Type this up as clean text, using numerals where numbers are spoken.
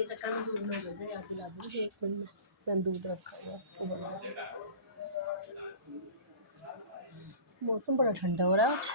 ये चक्कर में दूध ना हो जाए, याद दिला दूँगी 1 मिनट में। मैंने दूध रखा हुआ है आपको बना। मौसम बड़ा ठंडा हो रहा है आज।